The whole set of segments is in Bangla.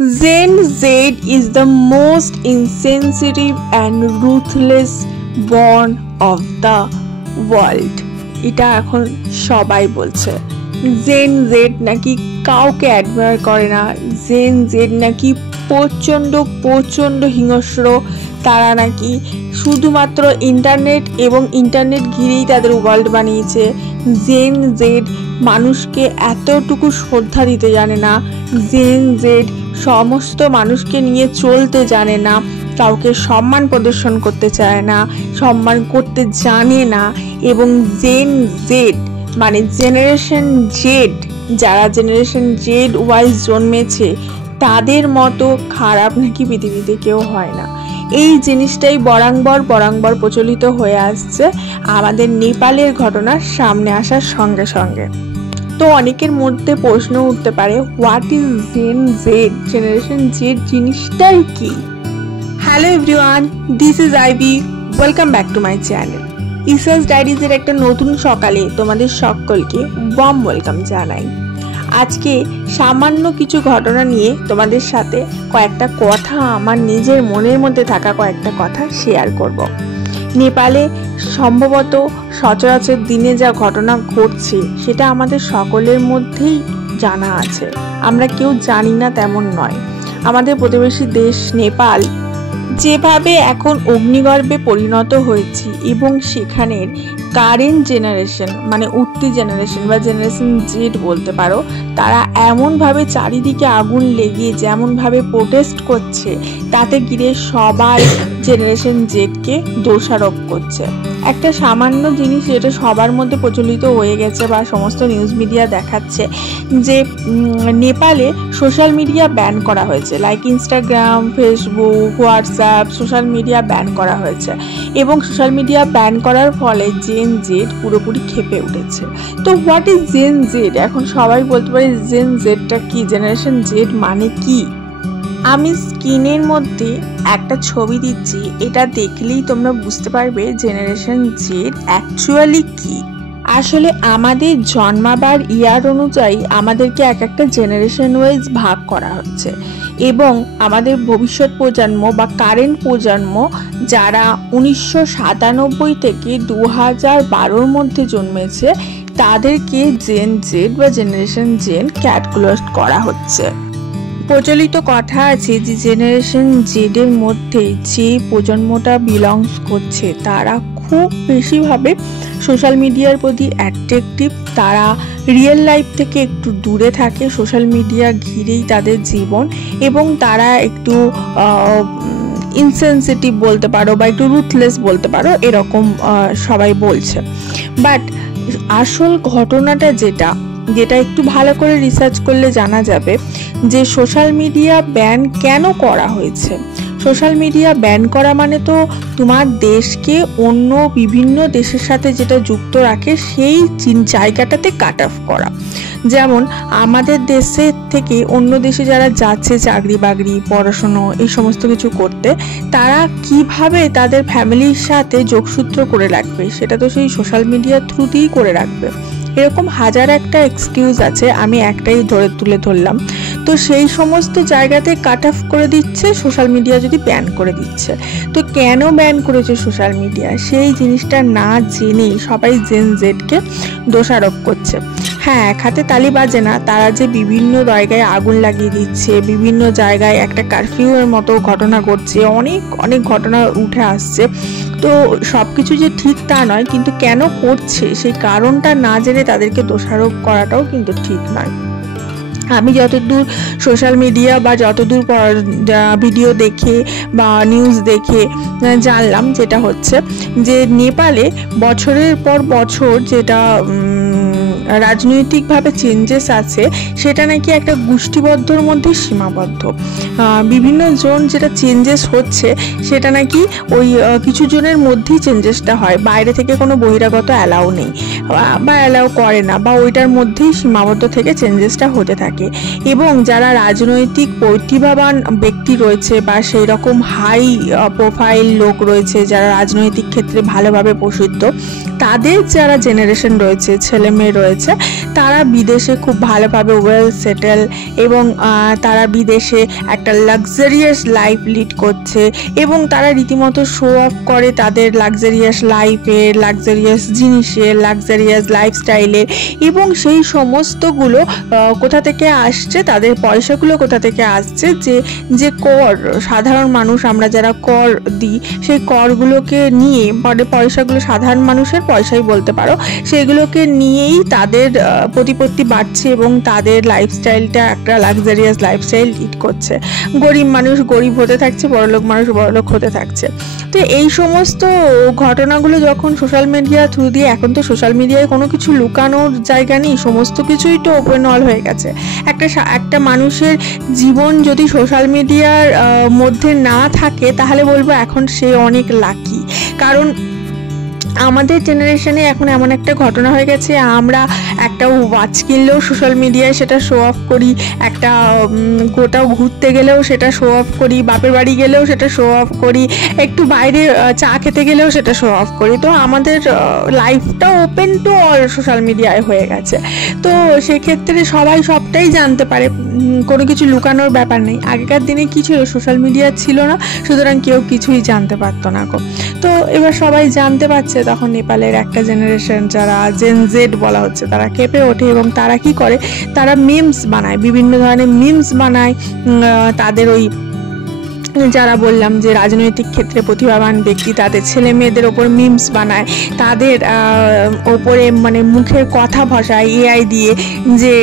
Gen Z is the most insensitive and ruthless born of the world. এটা এখন সবাই বলছে। Gen Z নাকি কাউকে অ্যাডমায়ার করে না, Gen Z নাকি প্রচণ্ড হিংস্র, তারা নাকি শুধুমাত্র ইন্টারনেট এবং ইন্টারনেট ঘিরেই তাদের ওয়ার্ল্ড বানিয়েছে। Gen Z মানুষকে এতটুকু শ্রদ্ধা দিতে জানে না, Gen Z সমস্ত মানুষকে নিয়ে চলতে জানে না, কাউকে সম্মান প্রদর্শন করতে চায় না, সম্মান করতে জানে না। এবং Gen Z মানে জেনারেশন জেড, যারা জেনারেশন জেড ওয়াইজ জন্মেছে তাদের মতো খারাপ নাকি পৃথিবীতে কেউ হয় না। এই জিনিসটাই বরাংবর প্রচলিত হয়ে আসছে আমাদের নেপালের ঘটনার সামনে আসার সঙ্গে সঙ্গে। তো অনেকের মধ্যে প্রশ্ন উঠতে পারে, what is Gen Z, generation Z জিনিসটাই কি? Hello everyone, this is Ivy, welcome back to my channel. ইসাস ডায়েরিজের একটা নতুন সকালে তোমাদের সকলকে ওয়ার্ম ওয়েলকাম জানাই। আজকে সামান্য কিছু ঘটনা নিয়ে তোমাদের সাথে কয়েকটা কথা, আমার নিজের মনের মধ্যে থাকা কয়েকটা কথা শেয়ার করব। নেপালে সম্ভবত সচরাচর দিনে যা ঘটনা ঘটছে সেটা আমাদের সকলের মধ্যেই জানা আছে, আমরা কেউ জানি না তেমন নয়। আমাদের প্রতিবেশী দেশ নেপাল যেভাবে এখন অগ্নিগর্ভে পরিণত হয়েছে এবং সেখানের কারেন্ট জেনারেশন মানে উঠতি জেনারেশন বা জেনারেশন জেড বলতে পারো, তারা এমনভাবে চারিদিকে আগুন লেগে যেমনভাবে প্রোটেস্ট করছে তাতে গিয়ে সবাই জেনারেশন জেডকে দোষারোপ করছে। একটা সামান্য জিনিস যেটা সবার মধ্যে প্রচলিত হয়ে গেছে বা সমস্ত নিউজ মিডিয়া দেখাচ্ছে যে নেপালে সোশ্যাল মিডিয়া ব্যান করা হয়েছে, like Instagram, Facebook, WhatsApp, social media ban করা হয়েছে এবং সোশ্যাল মিডিয়া ব্যান করার ফলে জেন জেড পুরোপুরি খেপে উঠেছে। তো হোয়াট ইজ জেন জেড? এখন সবাই বলতে পারে জেন জেডটা কি, জেনারেশন জেড মানে কি? আমি স্ক্রিনের মধ্যে একটা ছবি দিচ্ছি, এটা দেখলেই তোমরা বুঝতে পারবে জেনারেশন জেড অ্যাকচুয়ালি কি। আসলে আমাদের জন্মাবার ইয়ার অনুযায়ী আমাদেরকে এক একটা জেনারেশন ওয়াইজ ভাগ করা হচ্ছে এবং আমাদের ভবিষ্যৎ প্রজন্ম বা কারেন্ট প্রজন্ম যারা 1997 থেকে 2012-র মধ্যে জন্মেছে তাদেরকে জেন জেড বা জেনারেশন জেন ক্যাটেগরাইজ করা হচ্ছে। প্রচলিত কথা আছে যে জেনারেশন জেডের মধ্যে যে প্রজন্মটা বিলংস করছে তারা খুব বেশিভাবে সোশ্যাল মিডিয়ার প্রতি অ্যাট্রাকটিভ, তারা রিয়েল লাইফ থেকে একটু দূরে থাকে, সোশ্যাল মিডিয়া ঘিরেই তাদের জীবন এবং তারা একটু ইনসেনসিটিভ বলতে পারো বা একটু রুথলেস বলতে পারো, এরকম সবাই বলছে। বাট আসল ঘটনাটা যেটা একটু ভালো করে রিসার্চ করলে জানা যাবে যে সোশ্যাল মিডিয়া ব্যান কেন করা হয়েছে। সোশ্যাল মিডিয়া ব্যান করা মানে তো তোমার দেশকে অন্য বিভিন্ন দেশের সাথে যেটা যুক্ত রাখে সেই জায়গাটাতে কাট অফ করা। যেমন আমাদের দেশের থেকে অন্য দেশে যারা যাচ্ছে চাকরি বাকরি পড়াশুনো এই সমস্ত কিছু করতে, তারা কিভাবে তাদের ফ্যামিলির সাথে যোগসূত্র করে রাখবে সেটা তো সেই সোশ্যাল মিডিয়ার থ্রুতেই করে রাখবে। এরকম হাজার একটা এক্সকিউজ আছে, আমি একটাই তুলে ধরলাম। তো সেই সমস্ত জায়গাতে কাট অফ করে দিচ্ছে সোশ্যাল মিডিয়া যদি ব্যান করে দিচ্ছে। তো কেন ব্যান করেছে সোশ্যাল মিডিয়া সেই জিনিসটা না জেনেই সবাই জেন জেডকে দোষারোপ করছে। হ্যাঁ, এক হাতে তালি বাজে না, তারা যে বিভিন্ন জায়গায় আগুন লাগিয়ে দিচ্ছে, বিভিন্ন জায়গায় একটা কারফিউয়ের মতো ঘটনা ঘটছে, অনেক ঘটনা উঠে আসছে। তো সব কিছু যে ঠিক তা নয়, কিন্তু কেন করছে সেই কারণটা না জেনে তাদেরকে দোষারোপ করাটাও কিন্তু ঠিক নয়। আমি যতদূর সোশ্যাল মিডিয়া বা যতদূর ভিডিও দেখে বা নিউজ দেখে জানলাম, যেটা হচ্ছে যে নেপালে বছরের পর বছর যেটা রাজনৈতিকভাবে চেঞ্জেস আছে সেটা নাকি একটা গোষ্ঠীবদ্ধর মধ্যে সীমাবদ্ধ। বিভিন্ন জন যেটা চেঞ্জেস হচ্ছে সেটা নাকি ওই কিছু জনের মধ্যেই চেঞ্জেসটা হয়, বাইরে থেকে কোনো বহিরাগত অ্যালাউ নেই বা অ্যালাউ করে না বা ওইটার মধ্যেই সীমাবদ্ধ থেকে চেঞ্জেসটা হতে থাকে। এবং যারা রাজনৈতিক প্রতিভাবান ব্যক্তি রয়েছে বা সেই রকম হাই প্রোফাইল লোক রয়েছে যারা রাজনৈতিক ক্ষেত্রে ভালোভাবে প্রসিদ্ধ, তাদের যারা জেনারেশন রয়েছে, ছেলে মেয়ে রয়েছে, রয়েছে তারা বিদেশে খুব ভালোভাবে ওয়েল সেটেল এবং তারা বিদেশে একটা লাক্সারিয়াস লাইফ লিড করছে এবং তারা রীতিমতো শো অফ করে তাদের লাক্সারিয়াস লাইফের, লাক্সারিয়াস জিনিসের, লাক্সারিয়াস লাইফস্টাইলের, এবং সেই সমস্তগুলো কোথা থেকে আসছে, তাদের পয়সাগুলো কোথা থেকে আসছে, যে কর সাধারণ মানুষ আমরা যারা কর দিই সেই করগুলোকে নিয়ে, মানে পয়সাগুলো সাধারণ মানুষের পয়সাই বলতে পারো, সেগুলোকে নিয়েই তাদের প্রতিপত্তি বাড়ছে এবং তাদের লাইফস্টাইলটা একটা লাক্সারিয়াস লাইফস্টাইল লিড করছে। গরিব মানুষ গরিব হতে থাকছে, বড়লোক মানুষ বড়লোক হতে থাকছে। তো এই সমস্ত ঘটনাগুলো যখন সোশ্যাল মিডিয়া থ্রু দিয়ে, এখন তো সোশ্যাল মিডিয়ায় কোনো কিছু লুকানোর জায়গা নেই, সমস্ত কিছুই তো ওপেন অল হয়ে গেছে। একটা মানুষের জীবন যদি সোশ্যাল মিডিয়ার মধ্যে না থাকে তাহলে বলবো এখন সে অনেক লাকি। কারণ আমাদের জেনারেশনে এখন এমন একটা ঘটনা হয়ে গেছে, আমরা একটা ওয়াচ কিনলেও সোশ্যাল মিডিয়ায় সেটা শো অফ করি, একটা কোথাও ঘুরতে গেলেও সেটা শো অফ করি, বাপের বাড়ি গেলেও সেটা শো অফ করি, একটু বাইরে চা খেতে গেলেও সেটা শো অফ করি। তো আমাদের লাইফটা ওপেন টু অল সোশ্যাল মিডিয়ায় হয়ে গেছে। তো সেক্ষেত্রে সবাই সবটাই জানতে পারে, কোনো কিছু লুকানোর ব্যাপার নেই। আগেকার দিনে কি ছিল, সোশ্যাল মিডিয়া ছিল না, সুতরাং কেউ কিছুই জানতে পারতো না গো। তো এবার সবাই জানতে পারছে, তখন নেপালের একটা জেনারেশন যারা জেন জেড বলা হচ্ছে তারা কেঁপে ওঠে এবং তারা কি করে, তারা মিমস বানায়, বিভিন্ন ধরনের মিমস বানায়। তাদের ওই যারা বললাম যে রাজনৈতিক ক্ষেত্রে প্রতিভাবান ব্যক্তি তাদের ছেলে মেয়েদের ওপর মিমস বানায়, তাদের ওপরে মানে মুখের কথা ভাষায় এআই দিয়ে যে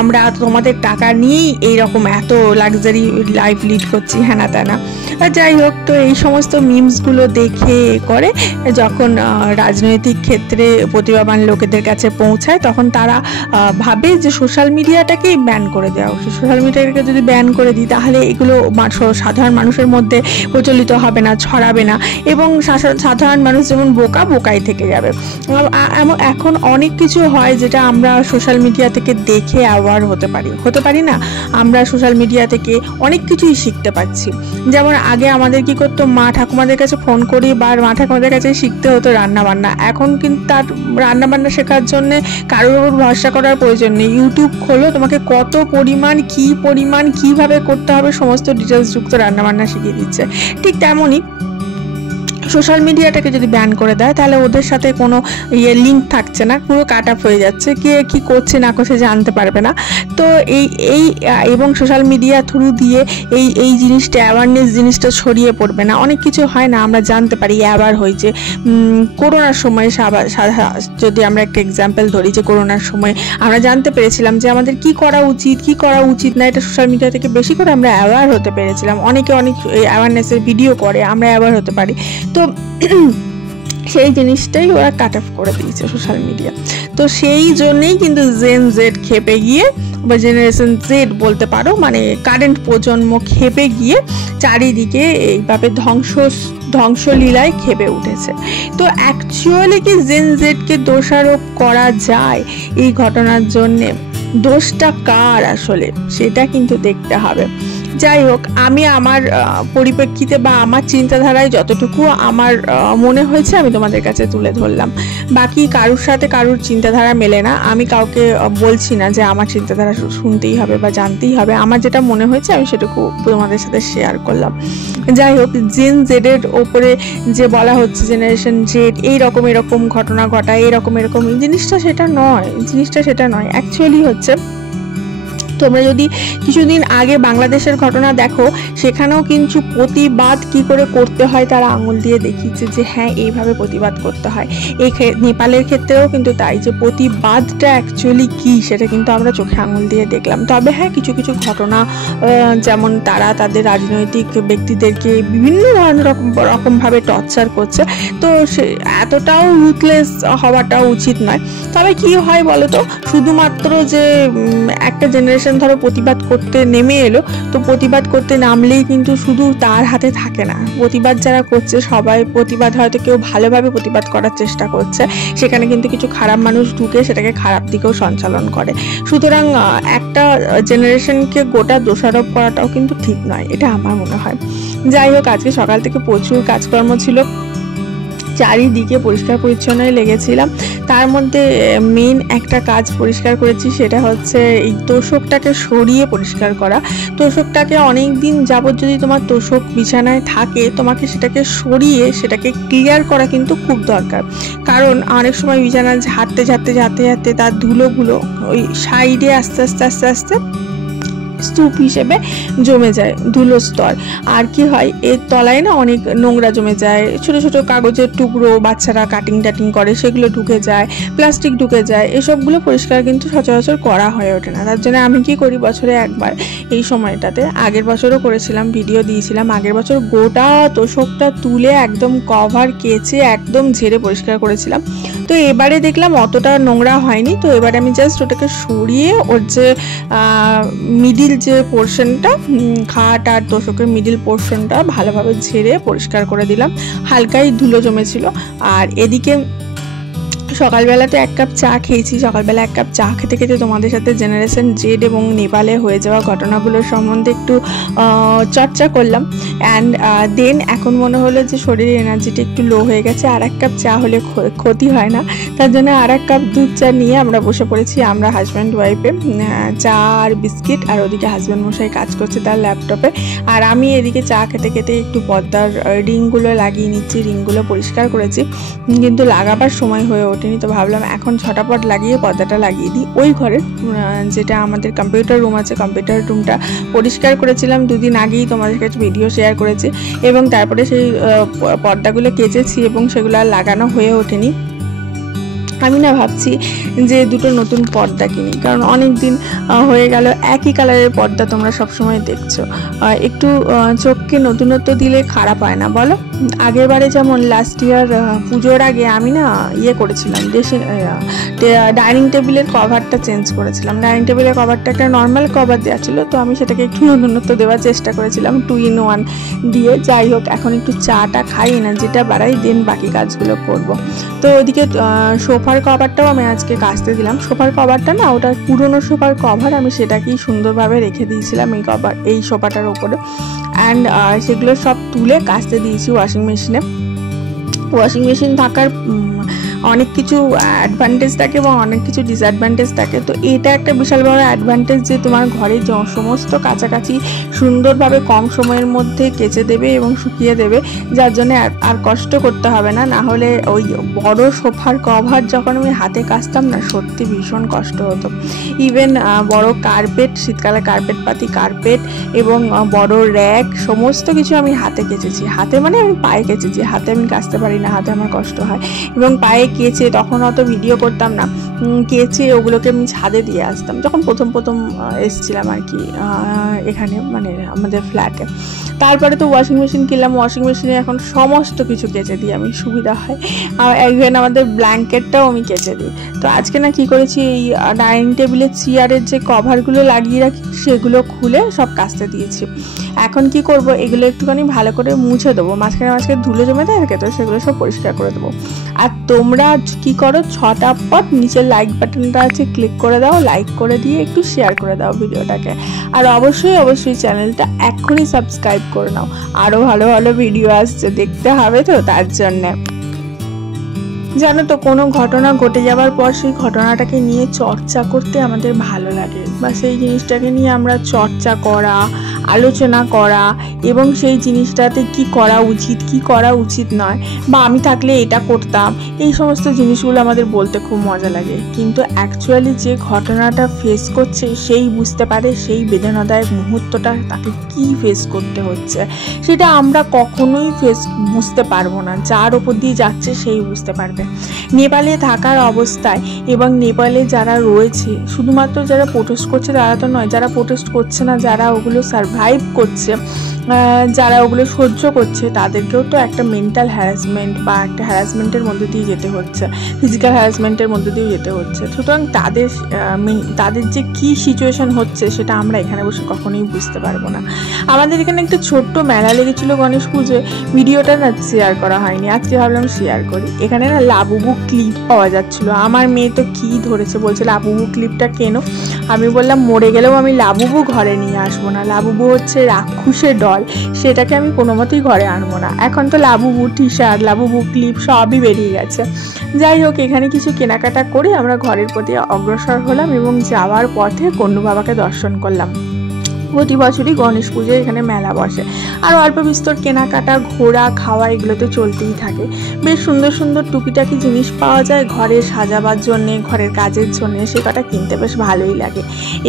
আমরা তোমাদের টাকা নিয়েই এইরকম এত লাক্সারি লাইফ লিড করছি, হ্যানা ত্যানা। যাই হোক, তো এই সমস্ত মিমসগুলো দেখে করে যখন রাজনৈতিক ক্ষেত্রে প্রতিভাবান লোকেদের কাছে পৌঁছায় তখন তারা ভাবে যে সোশ্যাল মিডিয়াটাকেই ব্যান করে দেওয়া উচিত। সোশ্যাল মিডিয়াটাকে যদি ব্যান করে দিই তাহলে এগুলো সাধারণ মানুষের মধ্যে প্রচলিত হবে না, ছড়াবে না, এবং সাধারণ মানুষ যেমন বোকাই থেকে যাবে। এখন অনেক কিছু হয় যেটা আমরা সোশ্যাল মিডিয়া থেকে দেখে অ্যাওয়ার হতে পারি না। আমরা সোশ্যাল মিডিয়া থেকে অনেক কিছুই শিখতে পাচ্ছি। যেমন আগে আমাদের কি করতো, মা ঠাকুমাদের কাছে ফোন করি বা মা ঠাকুমাদের কাছে শিখতে হতো রান্না বান্না। এখন কিন্তু তার রান্না বান্না শেখার জন্য কারোর উপর ভরসা করার প্রয়োজন নেই। ইউটিউব খোলো, তোমাকে কত পরিমাণ কিভাবে করতে হবে সমস্ত ডিটেলস যুক্ত রান্না বান্না শিখিয়ে দিচ্ছে। ঠিক তেমনই সোশ্যাল মিডিয়াটাকে যদি ব্যান করে দেয় তাহলে ওদের সাথে কোনো লিঙ্ক থাকছে না, পুরো কাট অফ হয়ে যাচ্ছে, কে কি করছে না করছে জানতে পারবে না। তো এই এবং সোশ্যাল মিডিয়া থ্রু দিয়ে এই জিনিসটা, অ্যাওয়ারনেস জিনিসটা ছড়িয়ে পড়বে না। অনেক কিছু হয় না, আমরা জানতে পারি, অ্যাওয়ার হয়েছে। করোনার সময় যদি আমরা একটা এক্সাম্পল ধরি, যে করোনার সময় আমরা জানতে পেরেছিলাম যে আমাদের কি করা উচিত না, এটা সোশ্যাল মিডিয়া থেকে বেশি করে আমরা অ্যাওয়ার হতে পেরেছিলাম। অনেকে অনেক অ্যাওয়ারনেসের ভিডিও করে, আমরা অ্যাওয়ার হতে পারি। তো সেই জিনিসটাই ওরা কাট অফ করে দিয়েছে সোশ্যাল মিডিয়া। তো সেই জন্যেই কিন্তু জেন জেড খেপে গিয়ে, বা জেনারেশন জেড বলতে পারো, মানে কারেন্ট প্রজন্ম খেপে গিয়ে চারিদিকে এইভাবে ধ্বংসলীলায় খেপে উঠেছে। তো অ্যাকচুয়ালি কি জেন জেডকে দোষারোপ করা যায় এই ঘটনার জন্যে? দোষটা কার আসলে সেটা কিন্তু দেখতে হবে। যাই হোক, আমি আমার পরিপ্রেক্ষিতে বা আমার চিন্তাধারায় যতটুকু আমার মনে হয়েছে আমি তোমাদের কাছে তুলে ধরলাম। বাকি কারুর সাথে কারুর চিন্তাধারা মেলে না। আমি কাউকে বলছি না যে আমার চিন্তাধারা শুনতেই হবে বা জানতেই হবে। আমার যেটা মনে হয়েছে আমি সেটুকু তোমাদের সাথে শেয়ার করলাম। যাই হোক, জেন জেডের ওপরে যে বলা হচ্ছে জেনারেশন জেড এরকম ঘটনা ঘটায়, এরকম জিনিসটা সেটা নয়। অ্যাকচুয়ালি হচ্ছে, তোমরা যদি কিছুদিন আগে বাংলাদেশের ঘটনা দেখো, সেখানেও কিন্তু প্রতিবাদ কি করে করতে হয় তারা আঙুল দিয়ে দেখিয়েছে যে হ্যাঁ এইভাবে প্রতিবাদ করতে হয়। এই নেপালের ক্ষেত্রেও কিন্তু তাই, যে প্রতিবাদটা অ্যাকচুয়ালি কি সেটা কিন্তু আমরা চোখে আঙুল দিয়ে দেখলাম। তবে হ্যাঁ, কিছু ঘটনা যেমন তারা তাদের রাজনৈতিক ব্যক্তিদেরকে বিভিন্ন ধরনের রকমভাবে টর্চার করছে, তো সে এতটাও রুথলেস হওয়াটাও উচিত নয়। তবে কি হয় বলো তো, শুধুমাত্র যে একটা জেনারেশন ধরো প্রতিবাদ করতে নেমে এলো, তো প্রতিবাদ করতে নামলেই কিন্তু শুধু তার হাতে থাকে না। প্রতিবাদ যারা করছে সবাই প্রতিবাদ, হয়তো কেউ ভালোভাবে প্রতিবাদ করার চেষ্টা করছে, সেখানে কিন্তু কিছু খারাপ মানুষ ঢুকে সেটাকে খারাপ দিকেও সঞ্চালন করে। সুতরাং একটা জেনারেশনকে গোটা দোষারোপ করাটাও কিন্তু ঠিক নয়, এটা আমার মনে হয়। যাই হোক, আজকে সকাল থেকে প্রচুর কাজকর্ম ছিল, চারিদিকে পরিষ্কার পরিচ্ছন্নই লেগেছিলাম। তার মধ্যে মেন একটা কাজ পরিষ্কার করেছি, সেটা হচ্ছে এই তোষকটাকে সরিয়ে পরিষ্কার করা। তোষকটাকে অনেক দিন যাবত যদি তোমার তোষক বিছানায় থাকে, তোমাকে সেটাকে সরিয়ে সেটাকে ক্লিয়ার করা কিন্তু খুব দরকার। কারণ অনেক সময় বিছানা ঝাড়তে ঝাড়তে ঝাড়তে ঝাড়তে তার ধুলোগুলো ওই সাইডে আস্তে আস্তে আস্তে আস্তে স্তূপ হিসেবে জমে যায়, ধুলো স্তর। আর কি হয়, এর তলায় না অনেক নোংরা জমে যায়, ছোট ছোট কাগজের টুকরো, বাচ্চারা কাটিং টাটিং করে সেগুলো ঢুকে যায়, প্লাস্টিক ঢুকে যায়, এসবগুলো পরিষ্কার কিন্তু সচরাচর করা হয়ে ওঠে না। তার জন্য আমি কি করি, বছরে একবার এই সময়টাতে, আগের বছরও করেছিলাম, ভিডিও দিয়েছিলাম, আগের বছর গোটা তোষকটা তুলে একদম কভার কেচে একদম ঝেড়ে পরিষ্কার করেছিলাম। তো এবারে দেখলাম অতটা নোংরা হয়নি, তো এবারে আমি জাস্ট ওটাকে সরিয়ে ওর যে মিডিল যে পোর্শনটা, খাট আর তোষকের মিডিল পোর্শনটা ভালোভাবে ঝেড়ে পরিষ্কার করে দিলাম। হালকাই ধুলো জমেছিল। আর এদিকে সকালবেলাতে 1 কাপ চা খেয়েছি। সকালবেলা 1 কাপ চা খেতে খেতে তোমাদের সাথে জেনারেশন জেড এবং নেপালে হয়ে যাওয়া ঘটনাগুলোর সম্বন্ধে একটু চর্চা করলাম। অ্যান্ড দেন এখন মনে হলো যে শরীরের এনার্জিটা একটু লো হয়ে গেছে, আর 1 কাপ চা হলে ক্ষতি হয় না। তার জন্য আর 1 কাপ দুধ চা নিয়ে আমরা বসে পড়েছি, আমরা হাজব্যান্ড ওয়াইফে। চা আর বিস্কিট, আর ওদিকে হাজব্যান্ড মশাই কাজ করছে তার ল্যাপটপে, আর আমি এদিকে চা খেতে খেতে একটু পর্দার রিংগুলো লাগিয়ে নিচ্ছি। রিংগুলো পরিষ্কার করেছি কিন্তু লাগাবার সময় হয়ে ওঠেনি, তো ভাবলাম এখন ঝটাপট লাগিয়ে পর্দাটা লাগিয়ে দিই। ওই ঘরের যেটা আমাদের কম্পিউটার রুম আছে, কম্পিউটার রুমটা পরিষ্কার করেছিলাম 2 দিন আগেই, তোমাদের কাছে ভিডিও শেয়ার করেছি, এবং তারপরে সেই পর্দাগুলো কেচেছি এবং সেগুলো আর লাগানো হয়ে ওঠেনি। আমি না ভাবছি যে দুটো নতুন পর্দা কিনি, কারণ অনেক দিন হয়ে গেল একই কালারের পর্দা তোমরা সবসময় দেখছো। একটু চোখকে নতুনত্ব দিলে খারাপ হয় না বলো? আগের বারে যেমন লাস্ট ইয়ার পুজোর আগে আমি না করেছিলাম, ডাইনিং টেবিলের কভারটা চেঞ্জ করেছিলাম। ডাইনিং টেবিলের কভারটা একটা নর্মাল কভার দেওয়া ছিল, তো আমি সেটাকে একটু নতুনত্ব দেওয়ার চেষ্টা করেছিলাম 2 in 1 দিয়ে। যাই হোক, এখন একটু চাটা খাই না, যেটা বাড়াই দেন বাকি কাজগুলো করব। তো ওদিকে সোফার কভারটাও আমি আজকে কাচতে দিলাম। সোফার কভারটা না, ওটা পুরনো সোফার কভার, আমি সেটাকেই সুন্দরভাবে রেখে দিয়েছিলাম এই সোফাটার ওপরে। অ্যান্ড সেগুলো সব তুলে কাচতে দিয়েছি ওয়াশিং মেশিনে। ওয়াশিং মেশিন থাকার অনেক কিছু অ্যাডভান্টেজ থাকে এবং অনেক কিছু ডিসঅ্যাডভান্টেজ থাকে। তো এটা একটা বিশাল বড় অ্যাডভান্টেজ যে তোমার ঘরে সমস্ত কাছাকাছি সুন্দরভাবে কম সময়ের মধ্যে কেচে দেবে এবং শুকিয়ে দেবে, যার জন্য আর কষ্ট করতে হবে না। না হলে ওই বড় সোফার কভার যখন আমি হাতে কাচতাম না, সত্যি ভীষণ কষ্ট হতো। ইভেন বড় কার্পেট, শীতকালে কার্পেট পাতি, কার্পেট এবং বড় র্যাক, সমস্ত কিছু আমি হাতে কেচেছি। হাতে মানে আমি পায়ে কেচেছি, হাতে আমি কাচতে পারি না, হাতে আমার কষ্ট হয়। এবং পায়ে কেচে, তখন অত ভিডিও করতাম না, কেচে ওগুলোকে আমি ছাদে দিয়ে আসতাম যখন প্রথম এসছিলাম আর কি এখানে, মানে আমাদের ফ্ল্যাটে। তারপরে তো ওয়াশিং মেশিন কিনলাম, ওয়াশিং মেশিনে এখন সমস্ত কিছু কেচে দিই আমি, সুবিধা হয়। আর ইভেন আমাদের ব্ল্যাঙ্কেটটাও আমি কেচে দিই। তো আজকে না কি করেছি, এই ডাইনিং টেবিলের চেয়ারের যে কভারগুলো লাগিয়ে রাখি সেগুলো খুলে সব কাচতে দিয়েছি। এখন কি করব, এগুলো একটুখানি ভালো করে মুছে দেবো, মাঝখানে ধুলো জমে থাকে, তো সেগুলো সব পরিষ্কার করে দেবো। আর তোমরা কি করো, ঝটাপট নিচের লাইক বাটনটা আছে, ক্লিক করে দাও, লাইক করে দিয়ে একটু শেয়ার করে দাও ভিডিওটাকে। আর অবশ্যই চ্যানেলটা এখনই সাবস্ক্রাইব করে নাও, আরও ভালো ভালো ভিডিও আসছে, দেখতে হবে তো, তার জন্যে। জানো তো, কোনো ঘটনা ঘটে যাওয়ার পর সেই ঘটনাটাকে নিয়ে চর্চা করতে আমাদের ভালো লাগে, বা সেই জিনিসটাকে নিয়ে আমরা চর্চা করা, আলোচনা করা, এবং সেই জিনিসটাতে কি করা উচিত কি করা উচিত নয়, বা আমি থাকলে এটা করতাম, এই সমস্ত জিনিসগুলো আমাদের বলতে খুব মজা লাগে। কিন্তু অ্যাকচুয়ালি যে ঘটনাটা ফেস করছে সেই বুঝতে পারে সেই বেদনাদায়ক মুহূর্তটা তাকে কি ফেস করতে হচ্ছে, সেটা আমরা কখনোই বুঝতে পারবো না। যার ওপর দিয়ে যাচ্ছে সেই বুঝতে পারবে। নেপালে থাকার অবস্থায় এবং নেপালে যারা রয়েছে, শুধুমাত্র যারা প্রোটেস্ট করছে তারা তো নয়, যারা প্রোটেস্ট করছে না, যারা ওগুলো সারভাইভ করছে, যারা ওগুলো সহ্য করছে, তাদেরকেও তো একটা মেন্টাল হ্যারাসমেন্ট বা একটা হ্যারাসমেন্টের মধ্যে দিয়ে যেতে হচ্ছে, ফিজিক্যাল হ্যারাসমেন্টের মধ্যে দিয়েও যেতে হচ্ছে। সুতরাং তাদের যে কী সিচুয়েশন হচ্ছে সেটা আমরা এখানে বসে কখনোই বুঝতে পারবো না। আমাদের এখানে একটা ছোট্ট মেলা লেগেছিলো গণেশ পুজোয়, ভিডিওটা না শেয়ার করা হয়নি, আজকে ভাবলাম শেয়ার করি। এখানে না লাবুবু ক্লিপ পাওয়া যাচ্ছিলো, আমার মেয়ে তো কী ধরেছে, বলছে লাবুবু ক্লিপটা কেনো। আমি বললাম মরে গেলেও আমি লাবুবু ঘরে নিয়ে আসবো না, লাবুবু হচ্ছে রাক্ষুসের ডল, সেটাকে আমি কোনো মতেই ঘরে আনবো না। এখন তো Labubu T shirt, Labubu clip সবই বেরিয়ে গেছে। যাই হোক, এখানে কিছু কেনাকাটা করে আমরা ঘরের প্রতি অগ্রসর হলাম এবং যাওয়ার পথে গন্ডু বাবাকে দর্শন করলাম। প্রতি বছরই গণেশ পুজোয় এখানে মেলা বসে, আর অল্প বিস্তর কেনাকাটা, ঘোরা, খাওয়া এগুলো তো চলতেই থাকে। বেশ সুন্দর সুন্দর টুকিটাকি জিনিস পাওয়া যায় ঘরে সাজাবার জন্যে, ঘরের কাজের জন্যে, সে কটা কিনতে বেশ ভালোই লাগে।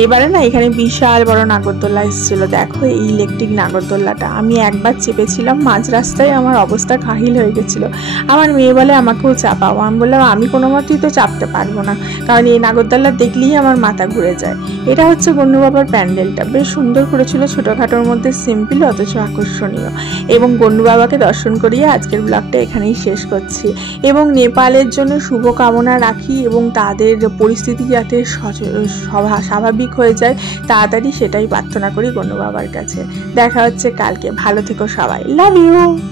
এবারে না এখানে বিশাল বড় নাগরদোল্লা এসেছিলো, দেখো এই ইলেকট্রিক নাগরদোল্লাটা, আমি একবার চেপেছিলাম, মাঝ রাস্তায় আমার অবস্থা কাহিল হয়ে গেছিলো। আমার মেয়ে বলে আমাকেও চাপাও, আমি বললাম আমি কোনো মতেই তো চাপতে পারবো না, কারণ এই নাগরদোল্লা দেখলেই আমার মাথা ঘুরে যায়। এটা হচ্ছে গন্ডু বাবার প্যান্ডেলটা, বেশ সুন্দর করেছিল, ছোটোখাটোর মধ্যে সিম্পল অথচ আকর্ষণীয়। এবং গন্ডু বাবাকে দর্শন করিয়ে আজকের ব্লগটা এখানেই শেষ করছি এবং নেপালের জন্য শুভকামনা রাখি এবং তাদের পরিস্থিতি যাতে স্বাভাবিক হয়ে যায় তাড়াতাড়ি, সেটাই প্রার্থনা করি গন্ডু বাবার কাছে। দেখা হচ্ছে কালকে, ভালো থেকো সবাই, লাভ ইউ।